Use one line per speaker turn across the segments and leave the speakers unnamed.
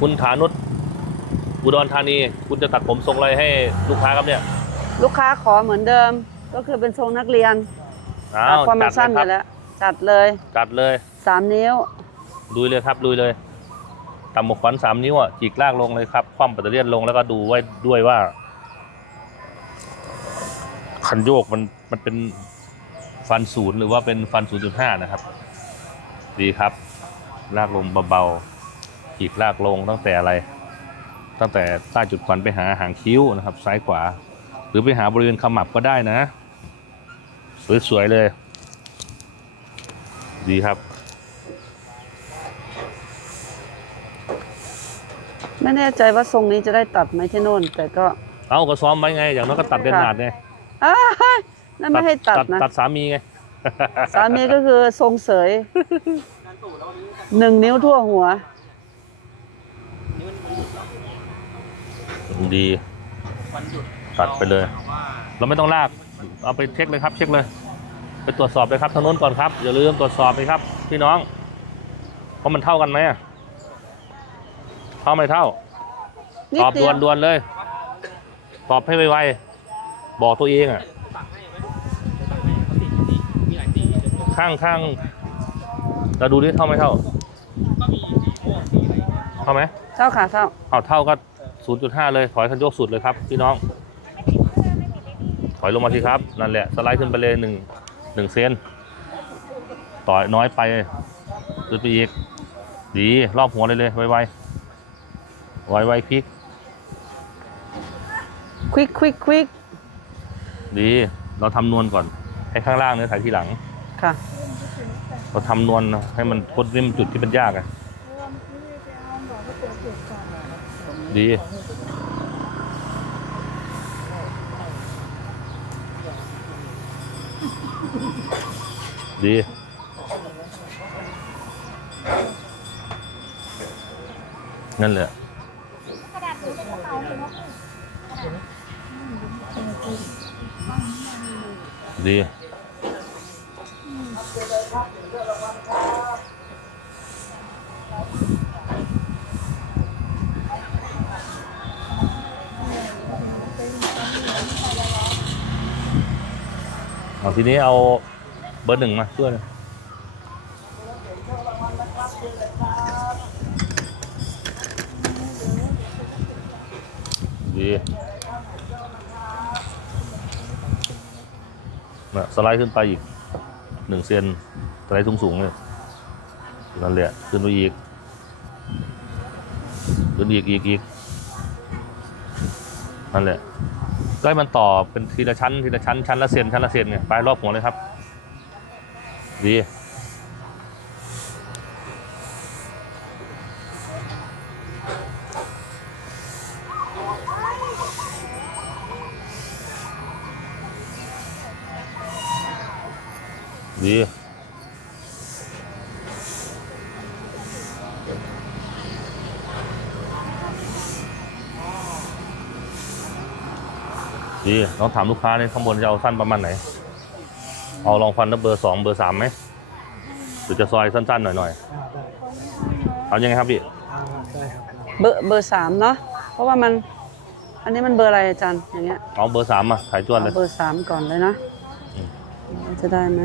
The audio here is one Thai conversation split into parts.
คุณฐานุชอุดรธานี คุณจะตัดผมทรงอะไรให้ลูกค้าครับเนี่ย
ลูกค้าขอเหมือนเดิม ก็คือเป็นทรงนักเรียน
อ้า
แต่
ว
ความ
จั
มั
ด
นสั้น
เล
อย
ครับ
ยู่แล้วจัดเลย
จัดเลย
สามนิ้ว
ลุยเลยครับลุยเลยต่ำหมกขวัญสามนิ้วอะจีกลากลงเลยครับคว่ำปัตเตอร์เลียนลงแล้วก็ดูไว้ด้วยว่า คันโยกมันมันเป็นฟันศูนย์หรือว่าเป็นฟันศูนย์จุดห้านะครับ ดีครับ ลากลงเบาๆ จีกลากลงตั้งแต่อะไร ตั้งแต่ใต้จุดฟันไปหาหางคิ้วนะครับ ซ้ายขวา หรือไปหาบริเวณขมับก็ได้นะ สวยๆเลย ดีครับ
ไม่แน่ใจว่าทรงนี้จะได้ตัดไหมที่โน่น แต่ก็
เอาก็ซ้อมไว้ไง อย่างน้อยก็ตัดเดนนาดไง
อ้ายนั่นไม่ให้ตัดนะ
ตัดสามีไง
สามีก็คือทรงเสยหนึ่งนิ้วทั่วหัว
ดี ตัดไปเลย เราไม่ต้องลาก เอาไปเช็คเลยครับ เช็คเลย ไปตรวจสอบเลยครับทางโน้นก่อนครับ อย่าลืมตรวจสอบเลยครับ พี่น้อง เพราะมันเท่ากันไหมอะเท่าไม่เท่า
นิด
ตอบ
เดี
ด่
ยว
วนด่วนๆเลย ตอบให้ไวๆ บอกตัวเองอะ ข้างข้างเราดูดิเท่าไม่เท่า เท่าไหม
เจ้าค่ะเจ้า
เอาเท่าก็ 0.5 เลยถอยคันโยกสุดเลยครับพี่น้อง ถอยลงมาสิครับ นั่นแหละสไลด์ขึ้นไปเลยหนึ่งหนึ่งเซนต่อยน้อยไปขึ้นไปอีก ดีรอบหัวเลยเลยไวๆไวๆพลิก
ควิกควิกควิก
ดีเราทำนวลก่อน ให้ข้างล่างเนี่ยถ่ายทีหลัง
ค่ะ
เราทำนวลให้มันพดริมนจุดที่มันยากอะ ดี ดี นั่นแหละ ดี เอา ทีนี้เอาเบอร์หนึ่งมาช่วยหน่อยดีนะสไลด์ขึ้นไปอีกหนึ่งเซนสไลด์สูงๆเลยนั่นแหละขึ้นไปอีก ขึ้นอีกอีกอีกนั่นแหละ ก็ให้มันต่อเป็นทีละชั้นทีละชั้นชั้นละเซนชั้นละเซนไงไปรอบหัวเลยครับ ดี ดีลองถามลูกค้าเนี่ยข้างบนจะเอาสั้นประมาณไหน เอาลองฟันแล้วเบอร์สองเบอร์สามไหมหรือจะซอยสั้นๆหน่อยๆเอายังไงครับพี่
เบอร์เบอร์สามเนาะเพราะว่ามัน อันนี้มันเบอร์อะไรอาจารย์อย่างเงี้ย
เอาเบอร์สามมาถ่ายจวนเลย
เอาเบอร์สามก่อนเลยนะ
อืม
จะได้ไหม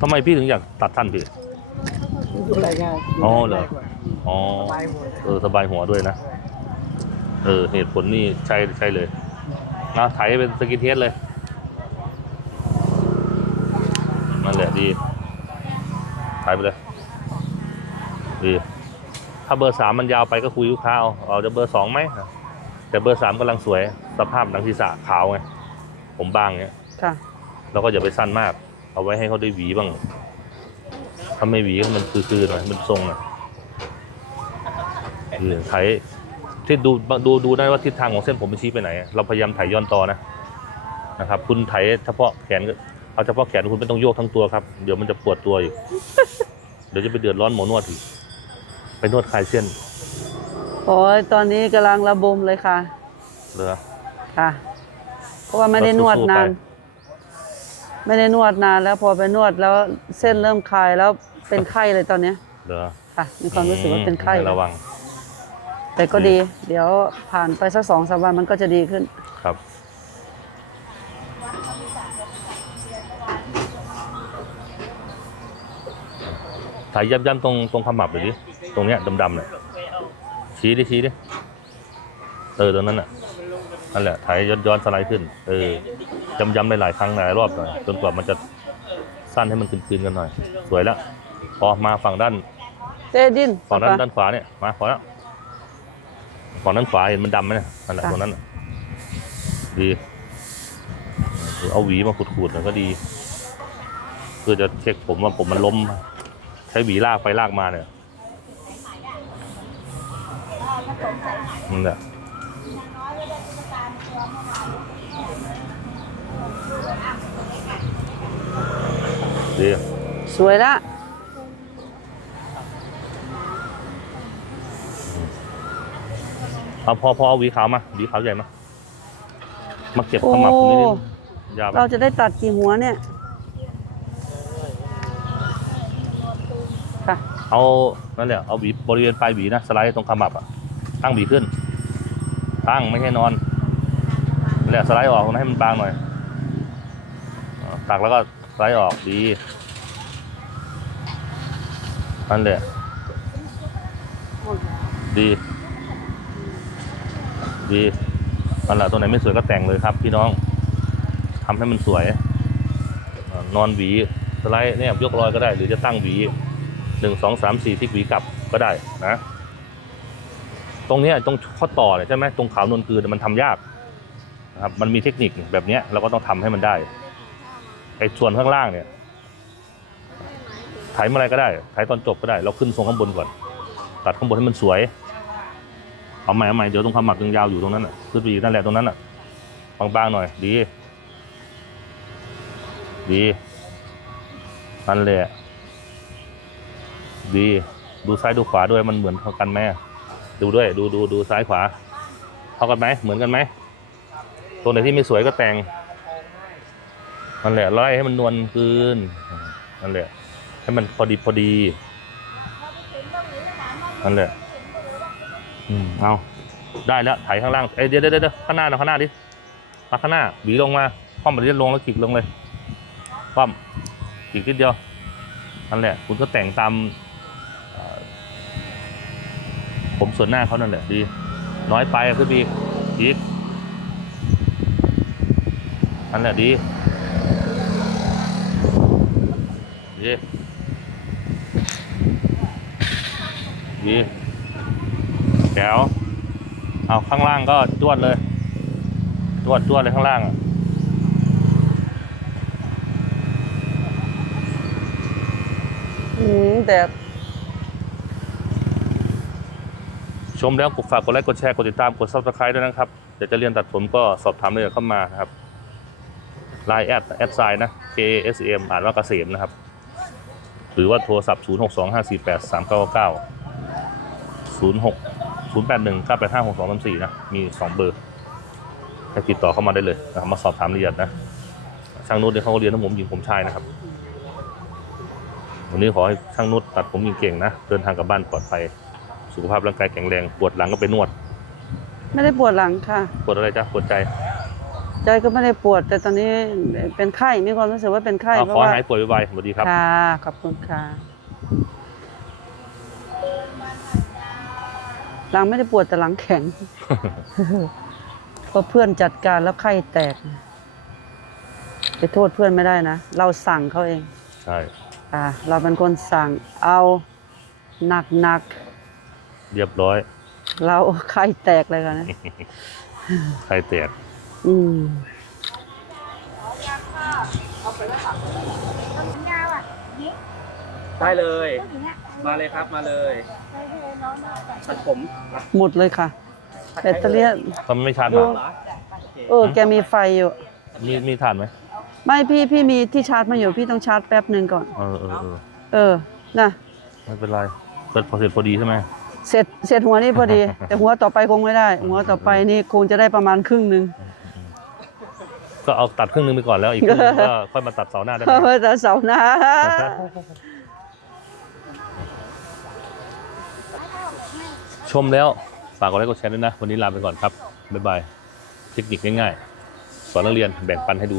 ทำไมพี่ถึงอยากตัดสั้นพี่
ดูรายงาน
อ๋อเหรออ๋อ
สบายหมด
เออสบายหัวด้วยนะ เออเหตุผลนี่ใช่ใช่เลย นะไถเป็นสกินเทสเลยนั่นแหละดีไถไปเลย ดี ถ้าเบอร์สามมันยาวไปก็คุยลูกค้าเอา เอาจะเบอร์สองไหม แต่เบอร์สามกำลังสวย สภาพหนังศีรษะขาวไง ผมบางเงี้ย
ค่ะ
เราก็อย่าไปสั้นมาก เอาไว้ให้เขาได้หวีบ้างถ้าไม่หวีก็มันคือๆหน่อย มันทรงอะเออไถ ที่ดูดูดูได้ว่าทิศทางของเส้นผมมันชี้ไปไหน เราพยายามไถย้อนต่อนะนะครับ คุณไถเฉพาะแขนก็เอาเฉพาะแขนคุณไม่ต้องโยกทั้งตัวครับ เดี๋ยวมันจะปวดตัวอีก เดี๋ยวจะไปเดือดร้อนหมอนวดอีก ไปนวดคลายเส้น
โอ้ยตอนนี้กำลังระบมเลยค่ะ
เหรอ
ค่ะ เพราะว่าไม่ได้นวด
สู้ๆ
นาน
ไป
ไม่ได้นวดนานแล้วพอไปนวดแล้วเส้นเริ่มคลายแล้วเป็นไข้เลยตอนเนี้ย
เหรอ
ค่ะ มีความรู้สึกว่าเป็นไข้
ให้ระวัง
แต่ก็ดี เดี๋ยวผ่านไปสักสองสามวันมันก็จะดีขึ้น
ครับ ถ่ายยับยั้ตรงตรงขมับเลยดิ ตรงเนี้ยดำๆเนี่ยชี้ดิชี้ดิ เออตรงนั้นน่ะ นั่นแหละ ถ่ายย้อนย้อนสไลด์ขึ้น เออ ย้ำๆหลายๆครั้งหลายรอบหน่อย จนกว่ามันจะสั้นให้มันคืนๆกันหน่อย สวยแล้ว พอมาฝั่งด้าน
เจดิน
ฝั่งด้าน
ป๊า
ด้านขวาเนี่ย มาพอแล้ว ฝั่งด้านขวาเห็นมันดำไหมเนี่ยนั่นแหละ
ค่ะ
ตรงนั้นน่ะดีหรือเอาหวีมาขูดๆหน่อยก็ดี เพื่อจะเช็คผมว่าผมมันล้ม ใช้หวีลากไปลากมาเนี่ยนั่นแหละดี
สวยละ
เอาพอพอเอาหวีขาวมาหวีขาวใหญ่มา มาเก็บขมับตรงนี้นิดยาวไป
เราจะได้ตัดกี่หัวเนี่ย ค่ะ
เอานั่นแหละเอาหวีบริเวณปลายหวีนะสไลด์ตรงขมับอะตั้งหวีขึ้น ตั้งไม่ใช่นอนนั่นแหละสไลด์ออกให้มันบางหน่อยอ่าตักแล้วก็สไลด์ออกดีนั่นแหละดี ดีนั่นแหละตัวไหนไม่สวยก็แต่งเลยครับ พี่น้องทำให้มันสวย นอนหวีสไลด์เนี่ยยกรอยก็ได้ หรือจะตั้งหวีหนึ่งสองสามสี่ที่หวีกลับก็ได้นะ ตรงนี้ตรงข้อต่อเนี่ยใช่ไหมตรงขาวนวลกลืนมันทำยากนะครับมันมีเทคนิคแบบเนี้ยเราก็ต้องทำให้มันได้ไอ้ส่วนข้างล่างเนี่ยถ่ายเมื่อไรก็ได้ถ่ายตอนจบก็ได้ เราขึ้นทรงข้างบนก่อน ตัดข้างบนให้มันสวย เอาใหม่เอาใหม่เดี๋ยวตรงขมับยังยาวอยู่ตรงนั้นน่ะขึ้นไปอีกนั่นแหละตรงนั้นน่ะบางๆหน่อย ดี ดีนั่นแหละดีดูซ้ายดูขวาด้วยมันเหมือนเท่ากันไหมดูด้วย ดูดูดูซ้ายขวา เท่ากันไหมเหมือนกันไหมตัวไหนที่ไม่สวยก็แต่งนั่นแหละไล่ให้มันนวลคืนนั่นแหละให้มันพอดีพอดีนั่นแหละ อืมเอาได้แล้วถ่ายข้างล่างเอ้ยเดี๋ยวเดี๋ยวเดี๋ยวข้างหน้าหนะข้างหน้าดิมาข้างหน้าหวีลงมาคว่ำมันจะลงแล้วขีดลงเลยคว่ำขีดนิดเดียวนั่นแหละ คุณก็แต่งตามผมส่วนหน้าเขานั่นแหละดี น้อยไปขึ้นไปอีกอีกนั่นแหละดีดีดี แจ๋วเอาข้างล่างก็จวดเลยจวดจวดเลยข้างล่างอะ
อืมแต่
ชมแล้วกดฝากกดไลค์กดแชร์กดติดตามกด subscribe ด้วยนะครับเดี๋ยวจะเรียนตัดผมก็สอบถามเลยเข้ามานะครับไลน์แอดแอดไซน์นะ K A S M อ่านว่าเกษมนะครับ หรือว่าโทรศัพท์ 0 6 2 5 4 8 3 9 9 0 6 0 8 1 9 8 5 6 2 3 4นะ มี2เบอร์ให้ติดต่อเข้ามาได้เลยนะครับมาสอบถามรายละเอียดนะ ช่างนุชเนี่ยเขาก็เรียนทั้งผมหญิงผมชายนะครับ วันนี้ขอให้ช่างนุชตัดผมเก่งๆนะ เดินทางกลับบ้านปลอดภัย สุขภาพร่างกายแข็งแรง ปวดหลังก็ไปนวด
ไม่ได้ปวดหลังค่ะ
ปวดอะไรจ๊ะ ปวดใจ
ใจก็ไม่ได้ปวด แต่ตอนนี้เป็นไข้มีความรู้สึกว่าเป็นไข้
เอา
เพ
ขอ
ราะ
ให้
ว่า
หายป่วยไวๆสวัสดีครับ
ค่ะขอบคุณค่ะ หลังไม่ได้ปวดแต่หลังแข็งเพราะเพื่อนจัดการแล้วไข้แตก ไปโทษเพื่อนไม่ได้นะ เราสั่งเขาเอง
ใช่
อ่าเราเป็นคนสั่งเอาหนักหนัก
เรียบร้อย
ๆเราไข้แตกเลยกันนะ
ใครแตก
อืม
ได้เลย มาเลยครับมาเลย ตัดผม
หมดเลยค่ะ แบตเตอรี่
ทำไมไม่ชาร์จ
ดู
มา
เหรอ
เออ แกมีไฟอยู่
มีมีฐานไหม
ไม่พี่พี่มีที่ชาร์จมาอยู่พี่ต้องชาร์จแป๊บหนึ่งก่อน
เออเออเออ
เออนะ
ไม่เป็นไรเสร็จพอเสร็จพอดีใช่ไหม
เสร็จเสร็จหัวนี้พอดี แต่หัวต่อไปคงไม่ได้ หัวต่อไปนี่คงจะได้ประมาณครึ่งหนึ่ง
ก็เอาตัดครึ่งนึงไปก่อนแล้วอีกครึ่งนึงก็ค่อยมาตัดเสาหน้าได้ไหม
เพราะว่าแต่เสาร์หน้า
ชมแล้ว ฝากกดไลค์กดแชร์ด้วยนะ วันนี้ลาไปก่อนครับ บ๊ายบาย เทคนิคง่ายๆ สอนนักเรียนแบ่งปันให้ดู